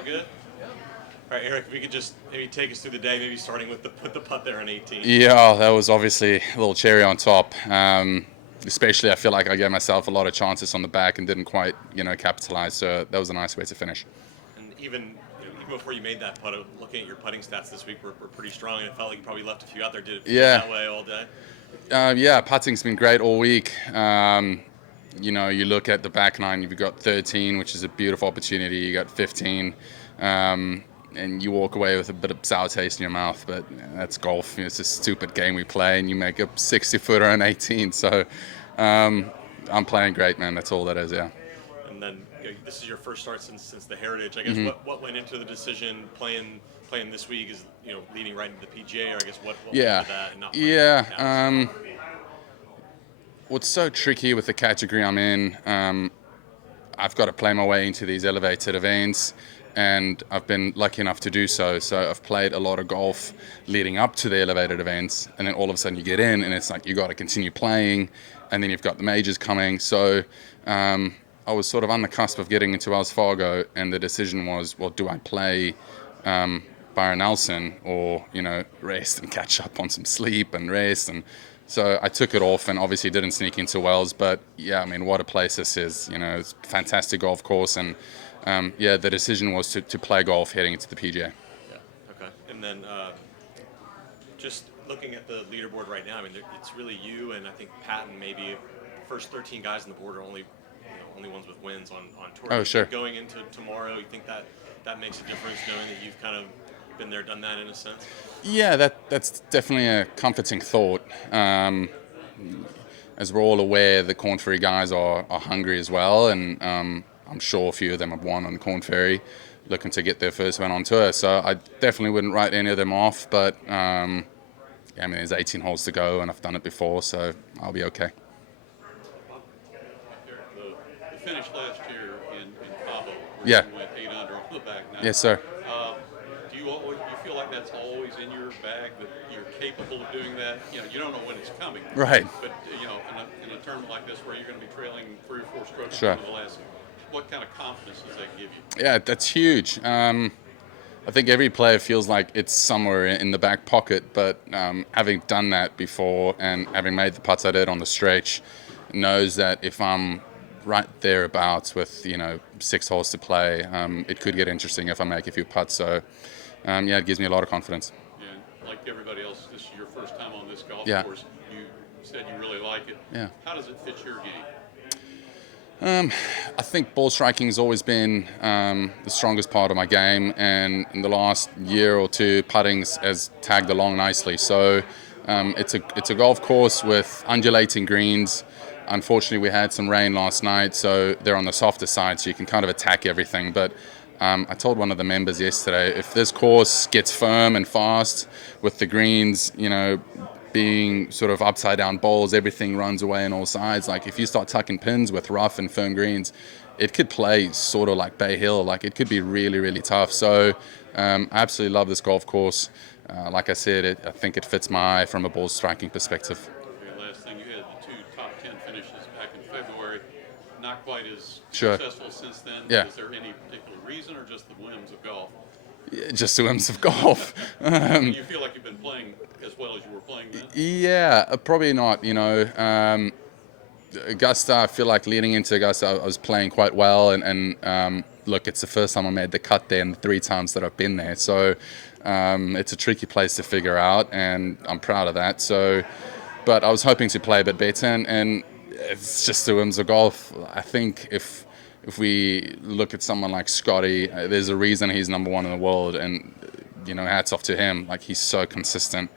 All good? All right, Erik, if we could just maybe take us through the day, maybe starting with the putt there on 18. Yeah, that was obviously a little cherry on top. Especially, I feel like I gave myself a lot of chances on the back and didn't quite, capitalize. So that was a nice way to finish. And even before you made that putt, looking at your putting stats this week were pretty strong, and it felt like you probably left a few out there. Did it feel Yeah. that way all day? Yeah, putting's been great all week. You look at the back nine, you've got 13, which is a beautiful opportunity. You got 15. And you walk away with a bit of sour taste in your mouth, but that's golf. It's a stupid game we play, and you make a 60-footer on 18. So I'm playing great, man. That's all that is, yeah. And then this is your first start since the Heritage. I guess what went into the decision playing this week is leading right into the PGA, or I guess what went into that and not playing yeah. What's so tricky with the category I'm in, I've got to play my way into these elevated events, and I've been lucky enough to do so. So I've played a lot of golf leading up to the elevated events, and then all of a sudden you get in, and it's like you got to continue playing, and then you've got the majors coming. So I was sort of on the cusp of getting into Wells Fargo, and the decision was, well, do I play Byron Nelson or rest and catch up on some sleep and rest? And so I took it off, and obviously didn't sneak into Wells. But yeah, I mean, what a place this is. It's a fantastic golf course, and the decision was to play golf heading into the PGA. Yeah. Okay. And then just looking at the leaderboard right now, I mean, it's really you and I think Patton, maybe the first 13 guys on the board are only ones with wins on tour. Oh, sure. Going into tomorrow, you think that makes a difference, knowing that you've kind of been there, done that in a sense? Yeah, that's definitely a comforting thought. As we're all aware, the Corn Ferry guys are hungry as well, and I'm sure a few of them have won on Corn Ferry, looking to get their first win on tour. So I definitely wouldn't write any of them off, but there's 18 holes to go, and I've done it before, so I'll be okay. The finish last year in Cabo, Yeah. you went 8 under on the back nine. Yes, sir. Do you feel like that's always in your bag, that you're capable of doing that? You don't know when it's coming. Right. But in a tournament like this, where you're going to be trailing 3 or 4 strokes Sure. over the last, what kind of confidence does that give you? Yeah, that's huge. I think every player feels like it's somewhere in the back pocket, but having done that before and having made the putts I did on the stretch, knows that if I'm right thereabouts with 6 holes to play, it could get interesting if I make a few putts. So it gives me a lot of confidence. And like everybody else, this is your first time on this golf Yeah. course. You said you really like it. Yeah. How does it fit your game? I think ball striking has always been the strongest part of my game, and in the last year or two, putting has tagged along nicely. So it's a golf course with undulating greens. Unfortunately, we had some rain last night, so they're on the softer side, so you can kind of attack everything. But I told one of the members yesterday, if this course gets firm and fast with the greens, being sort of upside down bowls, everything runs away on all sides. Like if you start tucking pins with rough and firm greens, it could play sort of like Bay Hill. Like it could be really, really tough. So I absolutely love this golf course. Like I said, I think it fits my eye from a ball striking perspective. Okay, last thing, you had the 2 top 10 finishes back in February. Not quite as Sure. successful since then. Yeah. Is there any particular reason, or just the whims of golf? Yeah, just the whims of golf. Do you feel like you've been playing as well as you were playing then? Yeah, probably not. Augusta, I feel like leading into Augusta, I was playing quite well. And look, it's the first time I made the cut there and the 3 times that I've been there. So it's a tricky place to figure out, and I'm proud of that. So, but I was hoping to play a bit better, and it's just the whims of golf. I think if we look at someone like Scotty, there's a reason he's number 1 in the world, and hats off to him. Like he's so consistent,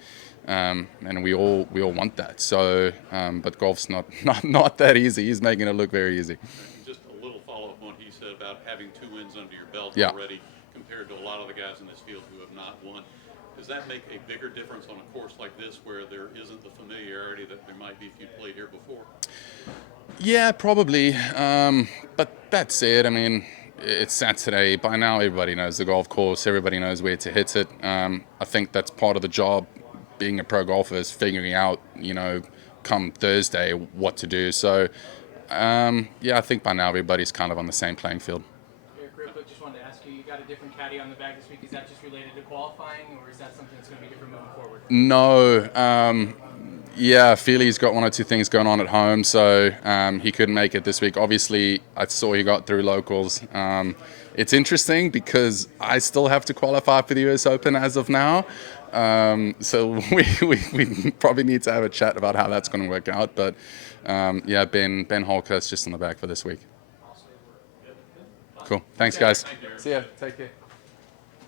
and we all want that. So, but golf's not that easy. He's making it look very easy. Just a little follow-up on what he said about having 2 wins under your belt Yeah. already, compared to a lot of the guys in this field who have not won. Does that make a bigger difference on a course like this, where there isn't the familiarity that there might be if you'd played here before? Yeah, probably. But that said, I mean, it's Saturday. By now, everybody knows the golf course. Everybody knows where to hit it. I think that's part of the job, being a pro golfer, is figuring out, come Thursday, what to do. So, I think by now everybody's kind of on the same playing field. Erik, real quick, just wanted to ask you, got a different caddy on the bag this week. Is that just related to qualifying, or is that something that's going to be different moving forward? No. Yeah, Feely's got one or two things going on at home, so he couldn't make it this week. Obviously, I saw he got through locals. It's interesting because I still have to qualify for the US Open as of now. So we probably need to have a chat about how that's going to work out. But yeah, Ben Holker's just on the back for this week. Cool. Thanks, guys. See ya. Take care.